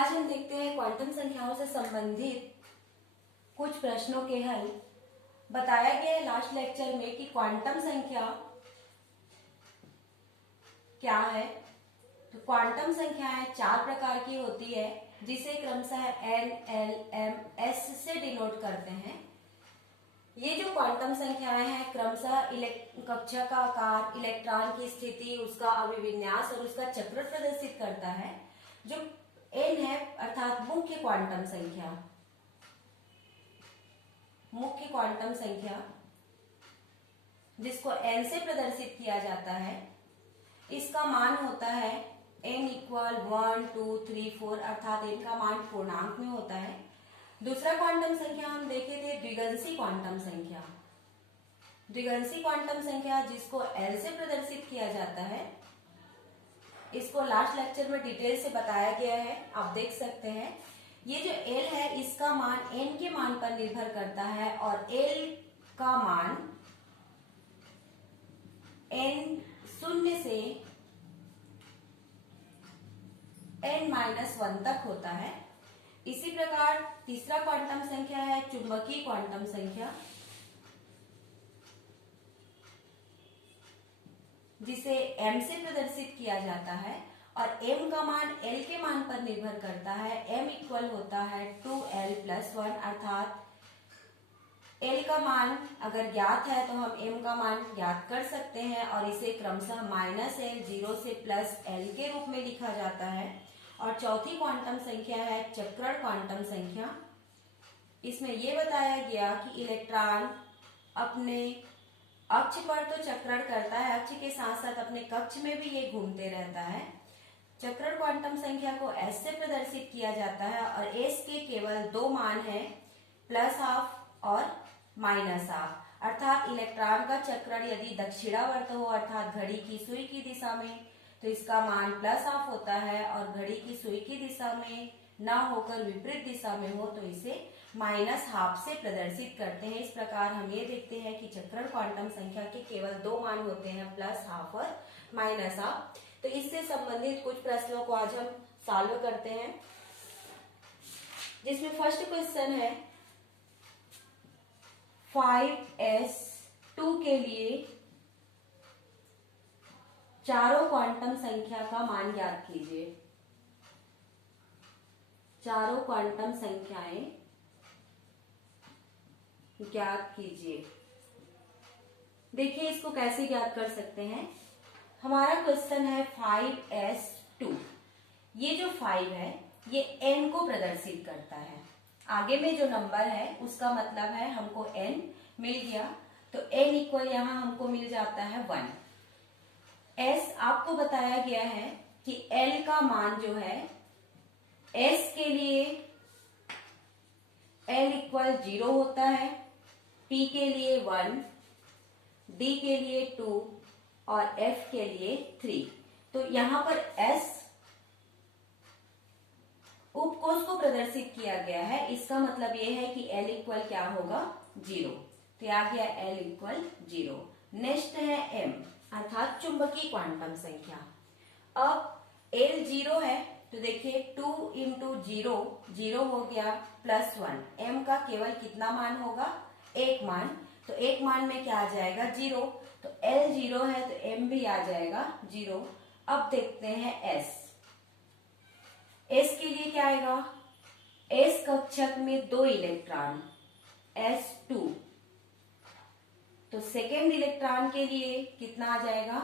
आज हम देखते हैं क्वांटम संख्याओं से संबंधित कुछ प्रश्नों के हल। बताया गया है लास्ट लेक्चर में कि क्वांटम संख्या क्या है। तो क्वांटम संख्याएं 4 प्रकार की होती है, जिसे क्रमशः एन, एल, एम, एस से डिनोट करते हैं। ये जो क्वांटम संख्याएं हैं क्रमशः कक्षा का आकार, इलेक्ट्रॉन की स्थिति, उसका अभिविन्यास और उसका चक्र प्रदर्शित करता है। जो एन है अर्थात मुख्य क्वांटम संख्या जिसको एन से प्रदर्शित किया जाता है, इसका मान होता है n इक्वल 1, 2, 3, 4 अर्थात n का मान पूर्णांक में होता है। दूसरा क्वांटम संख्या हम देखे थे द्विगंशी क्वांटम संख्या जिसको L से प्रदर्शित किया जाता है। इसको लास्ट लेक्चर में डिटेल से बताया गया है, आप देख सकते हैं। ये जो L है इसका मान n के मान पर निर्भर करता है और L का मान n शून्य से n-1 तक होता है। इसी प्रकार तीसरा क्वांटम संख्या है चुंबकीय क्वांटम संख्या, जिसे m से प्रदर्शित किया जाता है और m का मान l के मान पर निर्भर करता है। m इक्वल होता है 2l+1 अर्थात l का मान अगर ज्ञात है तो हम m का मान ज्ञात कर सकते हैं और इसे क्रमशः -l 0 से +l के रूप में लिखा जाता है। और चौथी क्वांटम संख्या है चक्रण क्वांटम संख्या। इसमें यह बताया गया कि इलेक्ट्रॉन अपने अक्ष पर तो चक्रण करता है, अक्ष के साथ साथ अपने कक्ष में भी ये घूमते रहता है। चक्रण क्वांटम संख्या को s से प्रदर्शित किया जाता है और s के केवल 2 मान हैं, +12 और -12 अर्थात इलेक्ट्रॉन का चक्रण यदि दक्षिणावर्त हो अर्थात घड़ी की सुई की दिशा में तो इसका मान +12 होता है और घड़ी की सुई की दिशा में न होकर विपरीत दिशा में हो तो इसे -12 से प्रदर्शित करते हैं। इस प्रकार हम ये देखते हैं कि चक्रण क्वांटम संख्या के केवल 2 मान होते हैं, +12 और -12। तो इससे संबंधित कुछ प्रश्नों को आज हम सॉल्व करते हैं, जिसमें फर्स्ट क्वेश्चन है 5s2 के लिए चारों क्वांटम संख्या का मान ज्ञात कीजिए। चारों क्वांटम संख्याएं ज्ञात कीजिए। देखिए इसको कैसे ज्ञात कर सकते हैं। हमारा क्वेश्चन है 5s2। ये जो 5 है ये n को प्रदर्शित करता है। आगे में जो नंबर है उसका मतलब है हमको n मिल गया, तो n इक्वल यहां हमको मिल जाता है 1। s आपको बताया गया है कि l का मान जो है s के लिए l इक्वल 0 होता है, p के लिए 1, d के लिए 2 और f के लिए 3। तो यहां पर s उपकोष को प्रदर्शित किया गया है, इसका मतलब यह है कि l इक्वल क्या होगा 0। तो आ गया l इक्वल 0। नेक्स्ट है m अर्थात चुंबकीय क्वांटम संख्या। अब l 0 है तो देखिए 2 × 0 0 हो गया +1। m का केवल कितना मान होगा, 1 मान, तो 1 मान में क्या आ जाएगा 0। तो l 0 है तो m भी आ जाएगा 0। अब देखते हैं s के लिए क्या आएगा। s कक्षक में 2 इलेक्ट्रॉन s2, तो सेकेंड इलेक्ट्रॉन के लिए कितना आ जाएगा,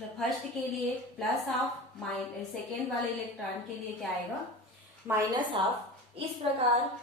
फर्स्ट के लिए +12, सेकेंड वाले इलेक्ट्रॉन के लिए क्या आएगा -12। इस प्रकार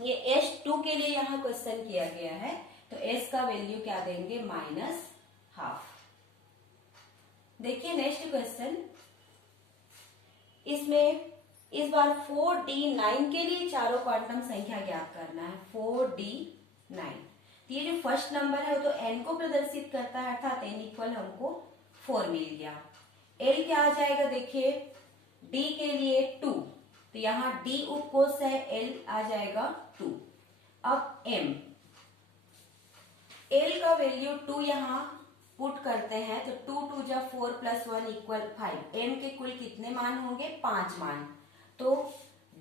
ये s2 के लिए यहाँ क्वेश्चन किया गया है, तो s का वैल्यू क्या देंगे -12। देखिए नेक्स्ट क्वेश्चन, इसमें इस बार 4d9 के लिए चारों क्वांटम संख्या ज्ञात करना है। 4d9, ये जो फर्स्ट नंबर है वो तो n को प्रदर्शित करता है अर्थात n इक्वल हमको 4 मिल गया। l क्या आ जाएगा, देखिए d के लिए 2, तो यहाँ d उपकोष है, l आ जाएगा 2। अब m, l का वैल्यू 2 यहाँ पुट करते हैं तो 2 × 4 + 1 = 5। m के कुल कितने मान होंगे, 5 मान। तो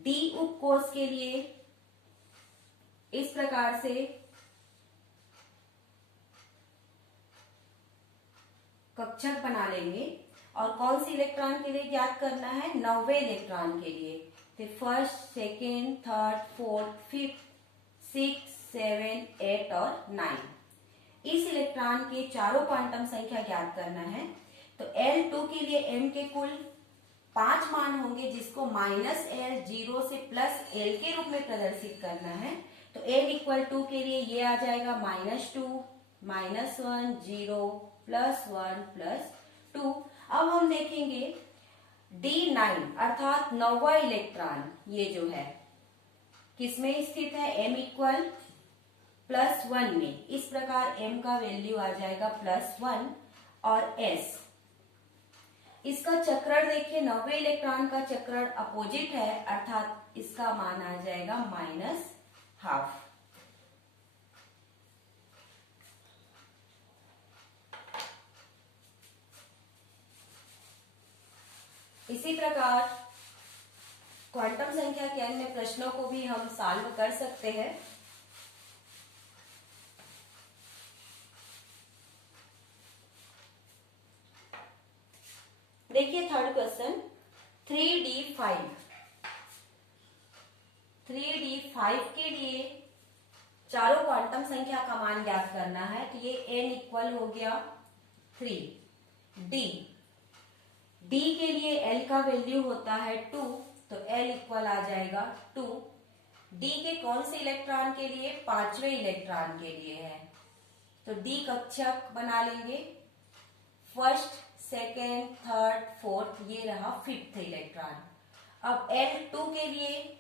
d उपकोष के लिए इस प्रकार से कक्षक बना लेंगे। और कौन सी इलेक्ट्रॉन के लिए ज्ञात करना है? 9वें इलेक्ट्रॉन के लिए। तो first, second, third, fourth, fifth, 6, 7, 8 और 9 इस इलेक्ट्रॉन के चारों क्वांटम संख्या ज्ञात करना है। तो L2 के लिए m के कुल 5 मान होंगे, जिसको -L 0 से +L के रूप में प्रदर्शित करना है। तो L = 2 के लिए ये आ जाएगा -2, -1, 0, +1, +2। अब हम देखेंगे D9 अर्थात 9वां इलेक्ट्रॉन ये जो है किसमें स्थित है? m = +1 में। इस प्रकार m का वैल्यू आ जाएगा +1 और s इसका चक्रण देखिए, 9वें इलेक्ट्रॉन का चक्रण अपोजिट है अर्थात इसका मान आ जाएगा -12। इसी प्रकार क्वांटम संख्या के अन्य प्रश्नों को भी हम सॉल्व कर सकते हैं। देखिए थर्ड क्वेश्चन, 3d5 के लिए चारों क्वांटम संख्या का मान ज्ञात करना है। तो ये n इक्वल हो गया 3। d के लिए l का वैल्यू होता है 2, तो l इक्वल आ जाएगा 2। d के कौन से इलेक्ट्रॉन के लिए? 5वें इलेक्ट्रॉन के लिए है। तो d कक्षक बना लेंगे, फर्स्ट, सेकेंड, थर्ड, फोर्थ, ये रहा 5th इलेक्ट्रॉन। अब L2 के लिए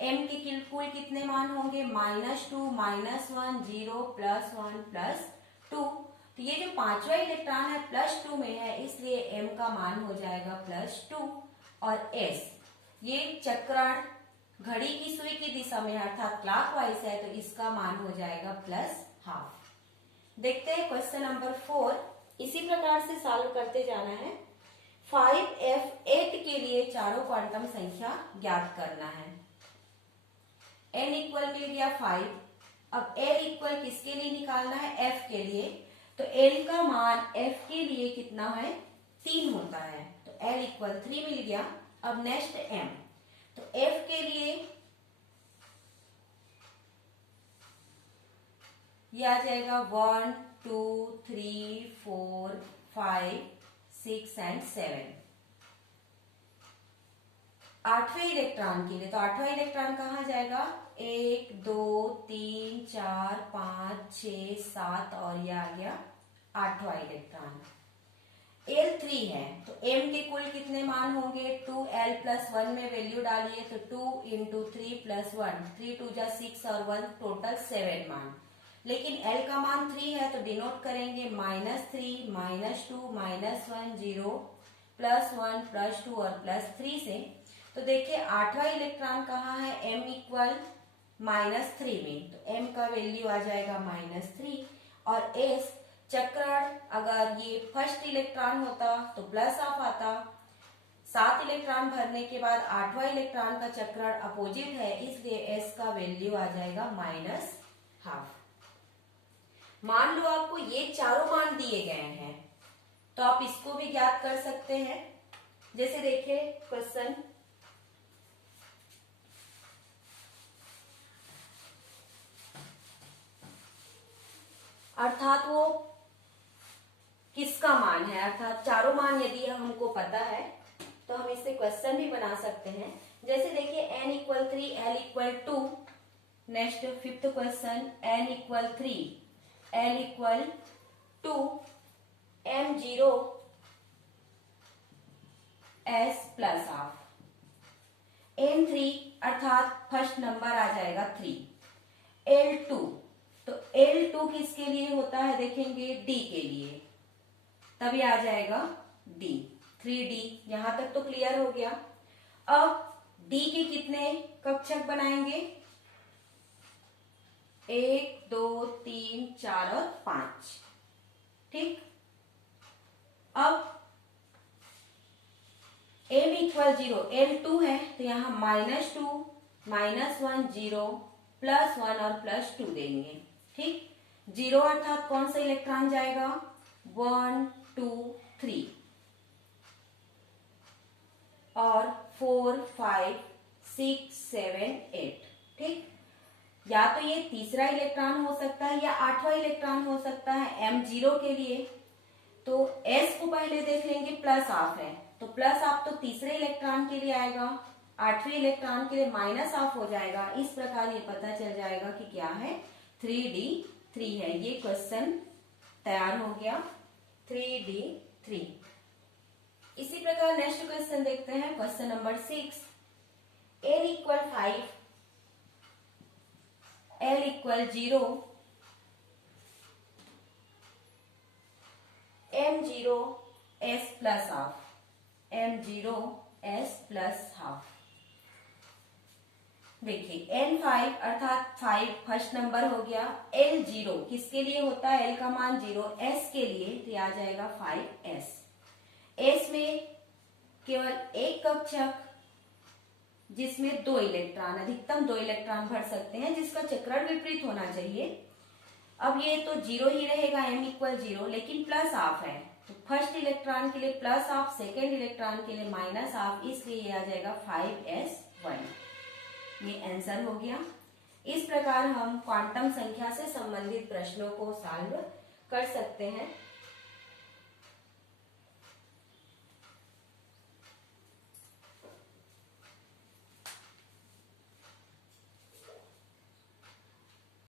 m के कुल कितने मान होंगे? -2, -1, 0, +1, +2। तो ये जो 5वां इलेक्ट्रॉन है +2 में है, इसलिए m का मान हो जाएगा +2। और s ये चक्रण घड़ी की सुई की दिशा में अर्थात क्लॉकवाइज है, तो इसका मान हो जाएगा +12। देखते हैं क्वेश्चन नंबर 4। इसी प्रकार से सॉल्व करते जाना है। 5f8 के लिए चारों क्वांटम संख्या ज्ञात करना है। n इक्वल मिल गया 5। अब l इक्वल किसके लिए निकालना है? f के लिए। तो l का मान f के लिए कितना है? 3 होता है। तो l इक्वल 3 मिल गया। अब नेक्स्ट m, तो f के लिए यह आ जाएगा 1, 2, 3, 4, 5, 6 एंड 7। 8वें इलेक्ट्रॉन के लिए, तो 8वां इलेक्ट्रॉन कहाँ जाएगा? 1, 2, 3, 4, 5, 6, 7 और यह आ गया 8वां इलेक्ट्रॉन। L3 है, तो m के कुल कितने मान होंगे? 2l + 1 में वैल्यू डालिए, तो 2 × 3 + 1, 3 2 जा 6 और 1 टोटल 7 मान। लेकिन l का मान 3 है, तो डिनोट करेंगे -3, -2, -1, 0, +1, +2 और +3 से। तो देखिए 8वां इलेक्ट्रॉन कहाँ है? m इक्वल -3 में, तो m का वैल्यू आ जाएगा -3। और s चक्रण अगर ये फर्स्ट इलेक्ट्रॉन होता तो प्लस ऑफ आता, 7 इलेक्ट्रॉन भरने के बाद 8वां इलेक्ट्रॉन का चक्रण अपोजिट है, इसलिए s का वैल्यू आ जाएगा -12। मान लो आपको ये चारों मान दिए गए हैं, तो आप इसको भी ज्ञात कर सकते हैं। जैसे देखिए क्वेश्चन, अर्थात वो किसका मान है, अर्थात चारों मान यदि हमको पता है तो हम इससे क्वेश्चन भी बना सकते हैं। जैसे देखिए n = 3, l = 2। Next 5th question, n = 3, l = 2, m 0, s plus of n3 अर्थात फर्स्ट नंबर आ जाएगा 3। L2, तो L2 किसके लिए होता है? देखेंगे D के लिए, तभी आ जाएगा D, 3D। यहां तक तो क्लियर हो गया। अब D के कितने कक्षक बनाएंगे? 1, 2, 3, 4 और 5। ठीक। अब m इक्वल 0, L 2 है तो यहाँ -2, -1 0, +1 और +2 देंगे। ठीक, 0 अर्थात कौन सा इलेक्ट्रॉन जाएगा? 1 2 3 और 4 5 6 7 8। ठीक, या तो ये तीसरा इलेक्ट्रॉन हो सकता है या 8वां इलेक्ट्रॉन हो सकता है M0 के लिए। तो S को पहले देख लेंगे, प्लस हाफ है तो प्लस हाफ तो तीसरे इलेक्ट्रॉन के लिए आएगा, 8वें इलेक्ट्रॉन के लिए माइनस हाफ हो जाएगा। इस प्रकार ये पता चल जाएगा कि क्या है, 3D3 है। ये क्वेश्चन तैयार हो गया, 3D3। इसी प्रकार नेक्स्ट क्वेश्चन देखते हैं, question number 6। N equal 5, L equal 0, M0 S plus half, M0 S plus half. देखिए N5 अर्थात 5 फर्स्ट नंबर हो गया, L0 किसके लिए होता है? L का मान 0, S के लिए तो आ जाएगा 5S। S में केवल एक कक्षक जिसमें 2 इलेक्ट्रॉन, अधिकतम 2 इलेक्ट्रॉन भर सकते हैं, जिसका चक्रण विपरीत होना चाहिए। अब ये तो 0 ही रहेगा, M इक्वल 0, लेकिन प्लस हाफ है तो फर्स्ट इलेक्ट्रॉन के लिए प्लस हाफ, सेकेंड इलेक्ट्रॉन के लिए माइनस हाफ, इसलिए ये आ जाएगा 5s1। ये आंसर हो गया। इस प्रकार हम क्वांटम संख्या से संबंधित प्रश्नों को सॉल्व कर सकते हैं।